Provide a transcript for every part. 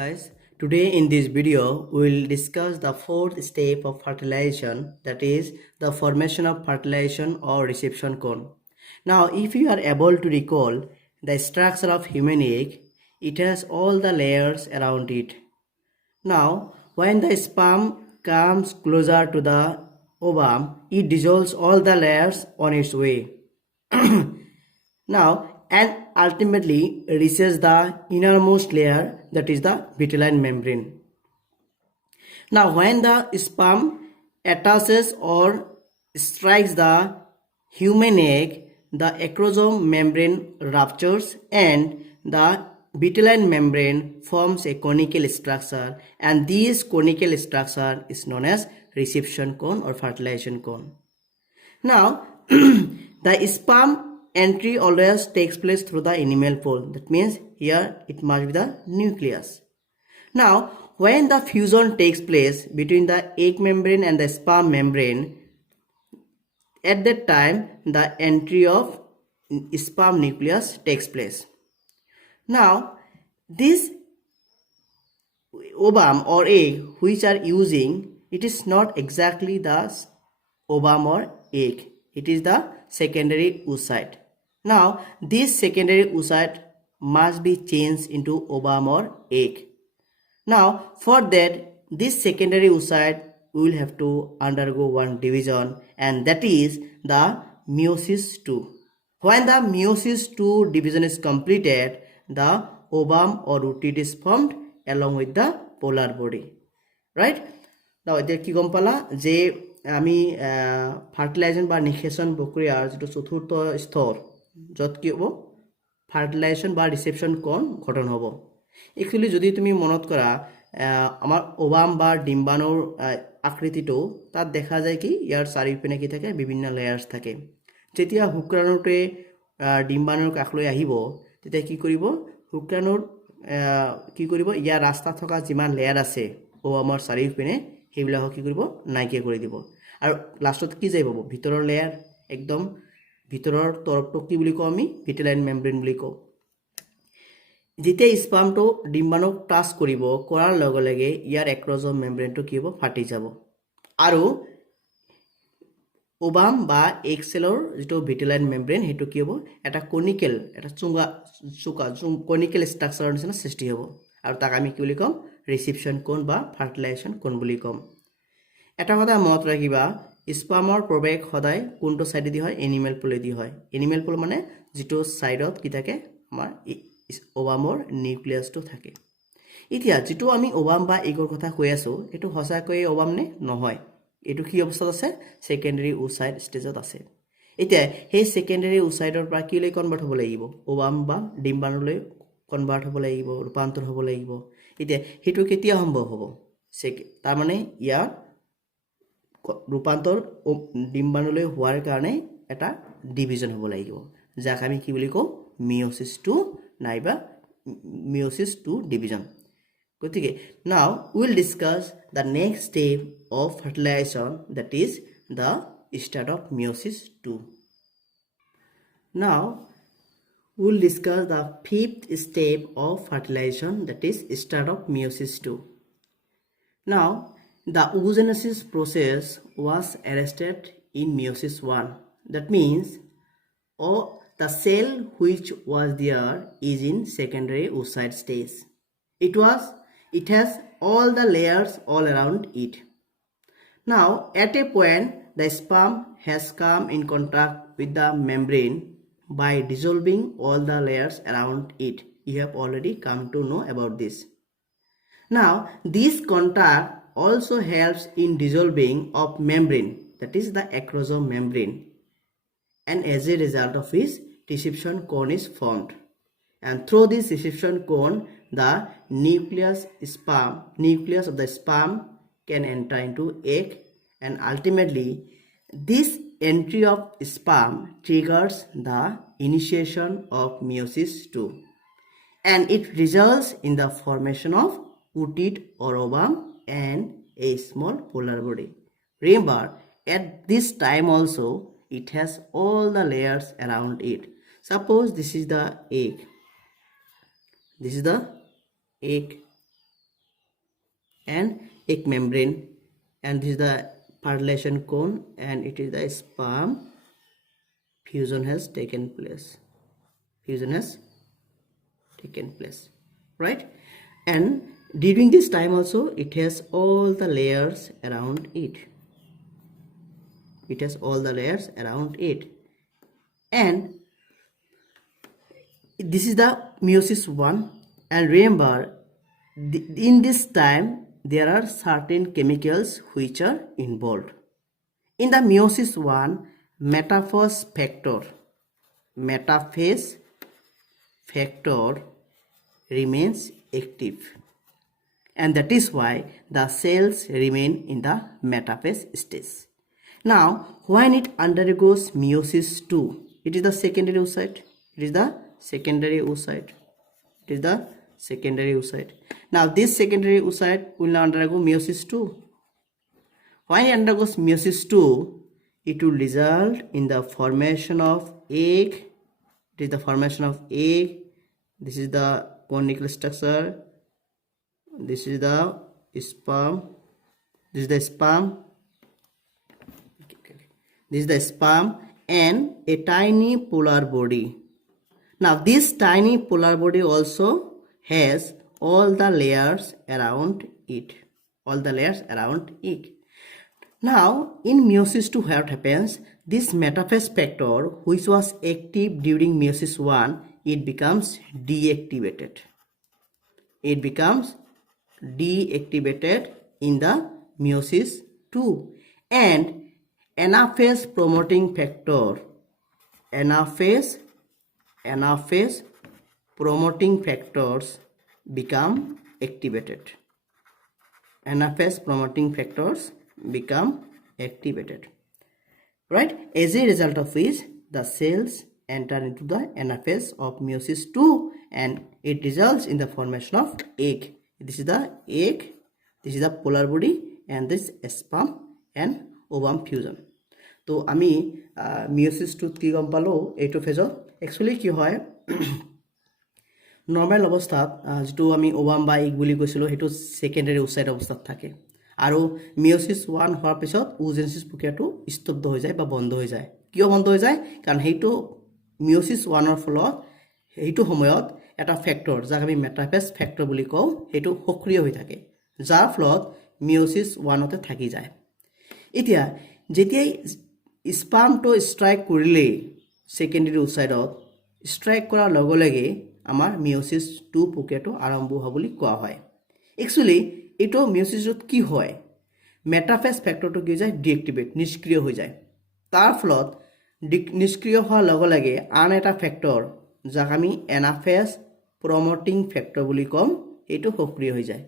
guys, today in this video we will discuss the fourth step of fertilization, that is the formation of fertilization or reception cone. Now if you are able to recall the structure of human egg, it has all the layers around it. Now when the sperm comes closer to the ovum, it dissolves all the layers on its way. Now and ultimately reaches the innermost layer, that is the vitelline membrane. Now when the sperm attaches or strikes the human egg, the acrosome membrane ruptures and the vitelline membrane forms a conical structure, and this conical structure is known as reception cone or fertilization cone. Now the sperm entry always takes place through the animal pole. That means here it must be the nucleus. Now when the fusion takes place between the egg membrane and the sperm membrane, at that time the entry of sperm nucleus takes place. Now this ovum or egg which are using, it is not exactly the ovum or egg, it is the secondary oocyte. Now this secondary oocyte must be changed into ovum or egg. Now for that, this secondary oocyte will have to undergo one division, and that is the meiosis II. When the meiosis II division is completed, the ovum or oocyte is formed along with the polar body, right? Now এতিয়া কি গম পালা যে আমি fertilisation বা নিষেচন প্রক্রিয়ার যেটো চতুর্থ স্তর, যত কি হব ফার্টিলাইজেশন বা রিসেপশন কোন গঠন হব। একচুয়ালি যদি তুমি মনত কৰা আমাৰ ওভাম বা ডিম্বাণুৰ আকৃতিটো তাত দেখা যায় কি ইয়াৰ চাৰিওপিনে কি থাকে, বিভিন্ন লেয়াৰ্স থাকে। যেতিয়া শুক্ৰাণুটোৱে ডিম্বাণুৰ কাষলৈ আহিব, তেতিয়া কি কৰিব, শুক্ৰাণুৰ কি কৰিব, ইয়াৰ ৰাস্তা থকা যিমান লেয়াৰ আছে ওভামৰ চাৰিওপিনে সেইবিলাক কি কৰিব, নাইকিয়া কৰি দিব। আৰু লাষ্টত কি যাই পাব, ভিতৰৰ লেয়াৰ, একদম ভিতৰৰ তৰফটো কি বুলি কওঁ আমি, ভিটেলাইন মেমব্ৰেন বুলি কওঁ। যেতিয়া স্পামটো ডিম্বাণুক টাচ কৰিব, কৰাৰ লগে লগে ইয়াৰ এক্ৰজম মেমব্ৰেনটো কি হ'ব, ফাটি যাব। আৰু ওভাম বা এগ সেলৰ যেটো ভিটেলাইন মেমব্ৰেন হেতু কি হ'ব, এটা কনিকেল, এটা চোকা কনিকেল ষ্ট্ৰাকচাৰৰ নিচিনা সৃষ্টি হ'ব। আৰু তাক আমি কি বুলি কম, ৰিসেপশন কোন বা ফাৰ্টিলাইজেশন কোন বুলি কম। এটা কথা মনত ৰাখিবা, স্পামৰ প্ৰৱেশ সদায় কোনটো সাইডে দি হয়, এনিমেল পোলে দি হয়। এনিমেল পোল মানে যেটো সাইডত কি থাকে, আমাৰ ওভামৰ নিউক্লিয়াছটো থাকে। এতিয়া যেটো আমি ওভাম বা এগৰ কথা কৈ আছো, এটো হসাকৈ ওভাম নে নহয়, এটো কি অৱস্থাত আছে, সেকেন্ডাৰী oocyte ষ্টেজত আছে। এতিয়া সেই সেকেন্ডাৰী oocyteৰ পৰা কি লৈ কনভাৰ্ট হ'ব লাগিব, ওভাম বা ডিম্বাণুলৈ কনভাৰ্ট হ'ব লাগিব, ৰূপান্তৰ হ'ব লাগিব। এতিয়া হেতু কেতিয়া সম্ভৱ হ'ব, তাৰ মানে ইয়াৰ ৰূপান্তৰ ডিম্বাণুলৈ হোৱাৰ কাৰণে এটা ডিভিজন হ'ব লাগিব, যাক আমি কি বুলি কওঁ, meiosis II নাইবা meiosis II ডিভিজন। গতিকে now we will discuss the next step of fertilization, that is the start of meiosis II. Now we will discuss the fifth step of fertilization, that is start of meiosis II. Now the oogenesis process was arrested in meiosis I. That means the cell which was there is in secondary oocyte stage. It has all the layers all around it. Now at a point the sperm has come in contact with the membrane by dissolving all the layers around it. You have already come to know about this. Now this contact also helps in dissolving of membrane, that is the acrosome membrane, and as a result of which reception cone is formed. And through this reception cone, the nucleus of the sperm can enter into egg, and ultimately this entry of sperm triggers the initiation of meiosis II, and it results in the formation of oocyte or ovum and a small polar body. Remember, at this time also it has all the layers around it. Suppose this is the egg, this is the egg, and egg membrane, and this is the fertilization cone, and it is the sperm. Fusion has taken place. Fusion has taken place, right? And during this time also it has all the layers around it. It has all the layers around it. And this is the meiosis 1. And remember, in this time there are certain chemicals which are involved. In the meiosis 1, metaphase factor remains active, and that is why the cells remain in the metaphase stage. Now, when it undergoes meiosis 2, it is the secondary oocyte. It is the secondary oocyte. It is the secondary oocyte. Now, this secondary oocyte will undergo meiosis 2. When it undergoes meiosis 2, it will result in the formation of egg. It is the formation of egg. This is the conical structure. This is the sperm. This is the sperm. This is the sperm and a tiny polar body. Now this tiny polar body also has all the layers around it. All the layers around it. Now in meiosis 2, what happens? This metaphase factor, which was active during meiosis 1, it becomes deactivated. It becomes deactivated in the meiosis 2, and anaphase promoting factor, anaphase promoting factors become activated. Anaphase promoting factors become activated, right? As a result of which the cells enter into the anaphase of meiosis 2, and it results in the formation of egg. This is the egg, this is the polar body, and this sperm and ovum fusion. তো আমি meiosis 2 কি গম পালো এইটো ফেজত actually কি হয় normal অবস্থাত যেটো আমি ওভাম বা এগ বুলি কৈছিলো হেটো সেকেন্ডারি ওসাইট অবস্থাত থাকে আৰু meiosis 1 হোৱাৰ পিছত oogenesis প্ৰক্ৰিয়াটো স্তব্ধ হৈ যায় বা বন্ধ হৈ যায় কিয় বন্ধ হৈ যায় কাৰণ হেটো meiosis 1 ৰ ফলত হেটো সময়ত এটা ফ্যাক্টৰ যাক আমি মেটাফেজ ফ্যাক্টৰ বুলি কওঁ হেটো সক্ৰিয় হৈ থাকে যাৰ ফলত meiosis 1 তে থাকি যায় এতিয়া যেতিয়া স্পাম তো স্ট্রাইক কৰিলে সেকেন্ডারি ওসাইডত স্ট্রাইক কৰাৰ লগে লগে আমাৰ meiosis 2 প্ৰক্ৰিয়াটো আৰম্ভ হ'ব বুলি কোৱা হয় একচুয়ালি এটো meiosis কি হয় মেটাফেজ ফ্যাক্টৰটো কি যায় ডিএক্টিভেট নিষ্ক্ৰিয় হৈ যায় তাৰ ফলত নিষ্ক্ৰিয় হোৱাৰ লগে লগে আন এটা ফ্যাক্টৰ যাক আমি এনাফেজ প্ৰমোটিং ফ্যাক্টৰ বুলি কম এটো সক্ৰিয় হৈ যায়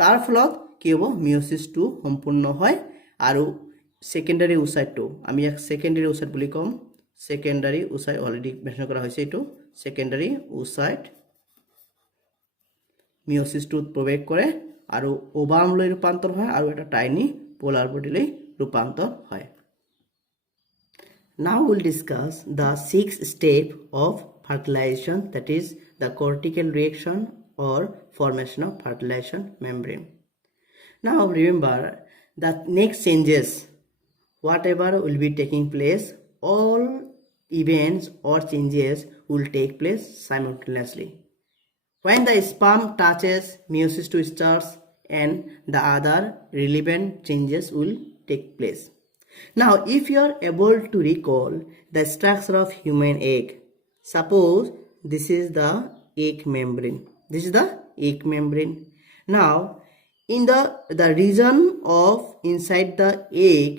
তাৰ ফলত কি হ'ব meiosis 2 সম্পূৰ্ণ হয় আৰু সেকেন্ডারি ওসাইটটো আমি এক সেকেন্ডারি ওসাইট বুলি কম সেকেন্ডারি ওসাইট অলরেডি মেনশন করা হয়েছে এটো সেকেন্ডারি ওসাইট meiosis 2 প্রবেশ কৰে আৰু ওভাম লৈ ৰূপান্তৰ হয় আৰু এটা টাইনি পোলাৰ বডি লৈ ৰূপান্তৰ হয় Now we'll discuss the sixth step of fertilization, that is the cortical reaction or formation of fertilization membrane. Now remember that next changes, whatever will be taking place, all events or changes will take place simultaneously. When the sperm touches meiosis 2 starts and the other relevant changes will take place. Now, if you are able to recall the structure of human egg, suppose this is the egg membrane. This is the egg membrane. Now, in the region of inside the egg,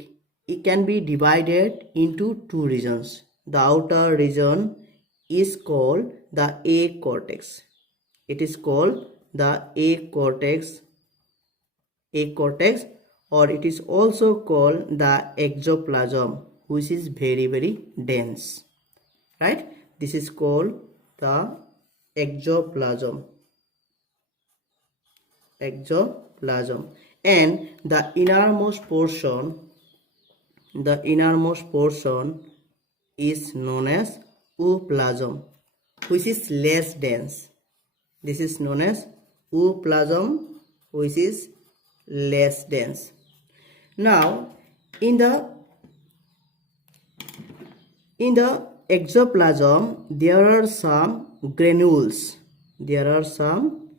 it can be divided into two regions. The outer region is called the egg cortex. It is called the egg cortex, or it is also called the exoplasm, which is very very dense, right? This is called the exoplasm, and the innermost portion is known as ooplasm, which is less dense. This is known as ooplasm, which is less dense. Now, in the exoplasm, there are some granules. There are some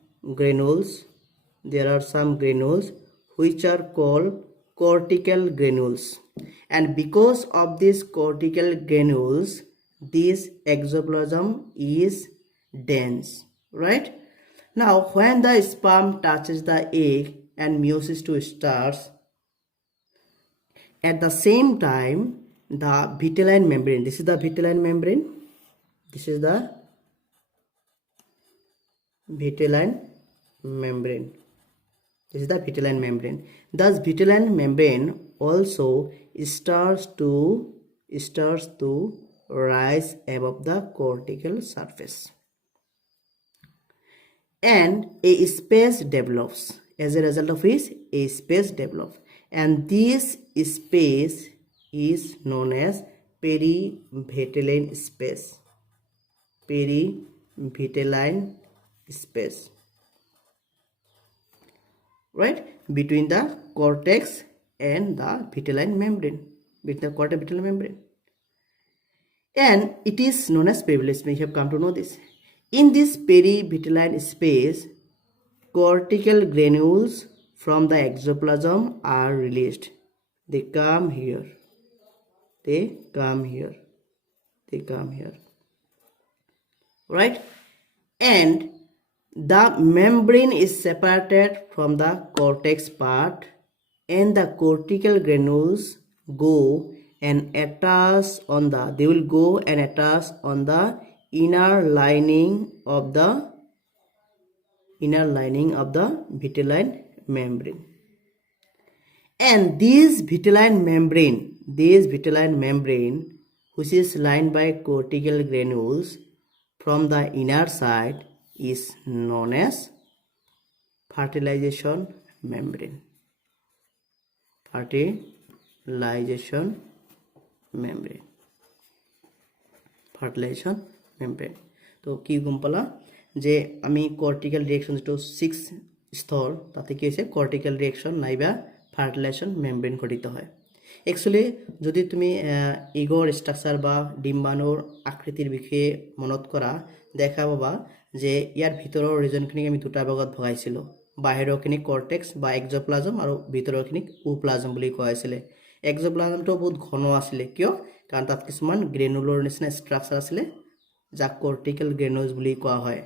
granules which are called cortical granules. And because of these cortical granules, this exoplasm is dense, right? Now, when the sperm touches the egg and meiosis II starts, at the same time, the vitelline membrane, this is the vitelline membrane, this is the vitelline membrane, this is the vitelline membrane. Thus, vitelline membrane also starts to rise above the cortical surface, and a space develops. As a result of which, a space develops, and this space is known as perivitelline space. Perivitelline space, right, between the cortex and the vitelline membrane, between the cortex and vitelline membrane, and it is known as perivitelline space. You have come to know this. In this perivitelline space, cortical granules from the exoplasm are released. They come here. Right? And the membrane is separated from the cortex part, and the cortical granules go and attach on the, inner lining of the vitelline membrane. And this vitelline membrane, which is lined by cortical granules from the inner side, is known as fertilization membrane. Fertilization membrane. তো কি গম পালা যে আমি cortical reaction যেটা 6 স্তর তাতে কি হইছে কর্টিক্যাল রিঅ্যাকশন নাইবা ফার্টিলাইজেশন মেমব্রেন গঠিত হয়। একচুয়ালি যদি তুমি ইগৰ স্ট্রাকচার বা ডিম্বাণুৰ আকৃতিৰ বিষয়ে মনত কৰা দেখা পাবা যে ইয়াৰ ভিতৰৰ ৰিজনখিনি আমি দুটা ভাগত ভগাইছিলো, বাহিৰৰখিনি কৰ্টেক্স বা এক্সোপ্লাজম আৰু ভিতৰৰখিনি ওপ্লাজম বুলি কোৱা হৈছিল। এক্সোপ্লাজমটো বহুত ঘন আছিল, কিয়? কাৰণ তাত কিছুমান গ্ৰেনুলৰ নিচিনা স্ট্রাকচার আছিল যাক কৰ্টিক্যাল গ্ৰেনুলছ বুলি কোৱা হয়,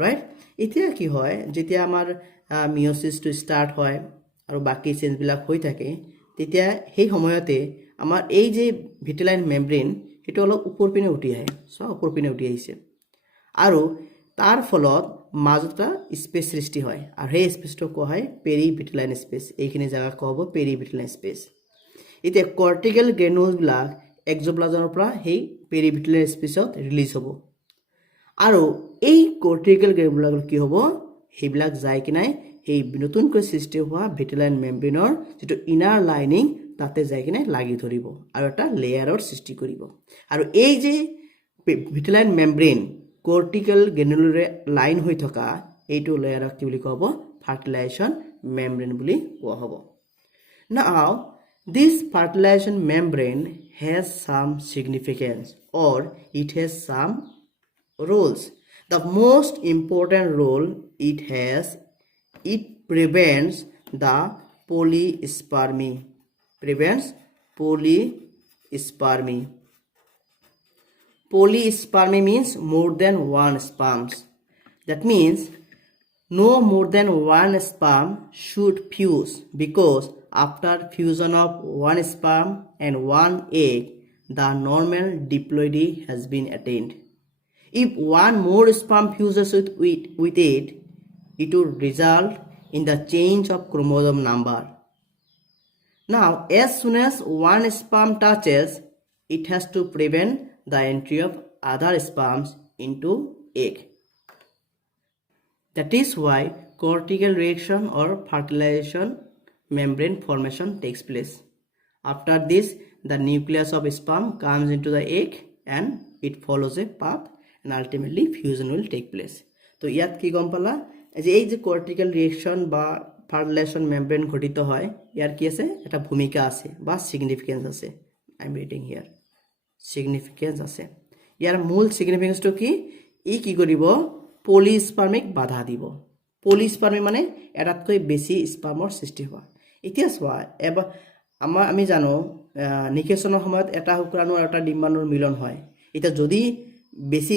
ৰাইট? এতিয়া কি হয় যেতিয়া আমাৰ মিয়োসিসটো স্টার্ট হয় আৰু বাকি চেঞ্জবিলাক হৈ থাকে, তেতিয়া সেই সময়তে আমাৰ এই যে ভিটেলাইন মেমব্ৰেন এটা অলপ ওপৰ পিনে উঠি আহে, ওপৰ পিনে উঠি আহিছে, আৰু তাৰ ফলত মাজটা স্পেস সৃষ্টি হয়, আৰু সেই স্পেসটো কোৱা হয় পেৰিভিটেলাইন স্পেস। এইখিনি জায়গা কোৱা হ'ব পেৰিভিটেলাইন স্পেস। এতিয়া কৰ্টিক্যাল গ্ৰেনুলছবিলাক এক্সোপ্লাজমৰ পৰা সেই পেৰিভিটেলাইন স্পেসত ৰিলিজ হ'ব, আৰু এই কৰ্টিক্যাল গ্ৰেনুলবিলাক কি হ'ব, সেইবিলাক যাই কিনাই এই নতুনকৈ সৃষ্টি হোৱা ভিটেলাইন মেমব্ৰেনৰ যেটো ইনাৰ লাইনিং তাতে যাই কিনাই লাগি ধৰিব আৰু এটা লেয়াৰৰ সৃষ্টি কৰিব। আৰু এই যে ভিটেলাইন মেমব্ৰেন কৰ্টিক্যাল গ্ৰেনুলৰে লাইন হৈ থকা এইটো লেয়াৰক কি বুলি কোৱা হ'ব, ফাৰ্টিলাইজেশন মেমব্ৰেন বুলি কোৱা হ'ব। Now, this fertilization membrane has some significance, or it has some roles. The most important role it has, it prevents the polyspermy. Polyspermy means more than one sperms. That means no more than one sperm should fuse, because after fusion of one sperm and one egg, the normal diploidy has been attained. If one more sperm fuses with it, it would result in the change of chromosome number. Now, as soon as one sperm touches, it has to prevent the entry of other sperms into egg. That is why cortical reaction or fertilization membrane formation takes place. After this, the nucleus of sperm comes into the egg and it follows a path, and ultimately fusion will take place. তো ইয়াত কি গম পালা যে এই যে cortical reaction বা fertilisation membrane গঠিত হয় ইয়াৰ কি আছে এটা ভূমিকা আছে বা সিগনিফিকেন্স আছে I am reading here significance আছে ইয়াৰ মূল সিগনিফিকেন্সটো কি কি কৰিব পলিস্পাৰ্মিক বাধা দিব পলিস্পাৰ্মি মানে এটাতকৈ বেছি স্পাৰ্মৰ সৃষ্টি হোৱা এতিয়া চোৱা এবাৰ আমি জানো নিকেচনৰ সময়ত এটা শুক্ৰাণু আৰু এটা ডিম্বাণুৰ মিলন হয় এটা যদি বেছি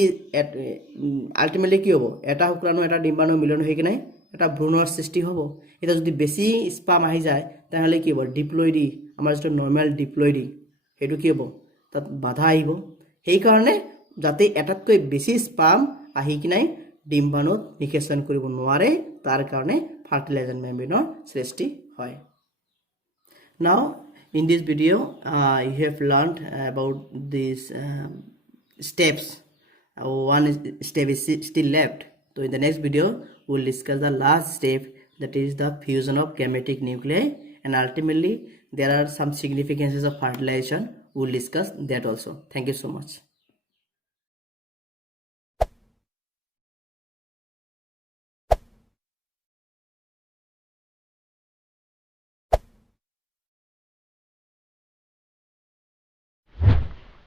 আলটিমেটলি কি হ'ব এটা শুক্ৰাণু এটা ডিম্বাণুৰ মিলন হৈ কিনে এটা ভ্ৰূণৰ সৃষ্টি হ'ব এটা যদি বেছি স্পাম আহি যায় তাহলে কি হ'ব ডিপ্লয়ডি আমাৰ যেটো নৰ্মাল ডিপ্লয়ডি হেতু কি হ'ব তাত বাধা আহিব সেই কাৰণে যাতে এটাতকৈ বেছি স্পাম আহি কিনে ডিম্বাণুত নিকেচন কৰিব নোৱাৰে তাৰ কাৰণে ফাৰ্টিলাইজেশ্যন মেমব্ৰেনৰ সৃষ্টি হয় now in this video you have learned about these steps one step is still left so in the next video we will discuss the last step that is the fusion of gametic nuclei and ultimately there are some significances of fertilization we will discuss that also thank you so much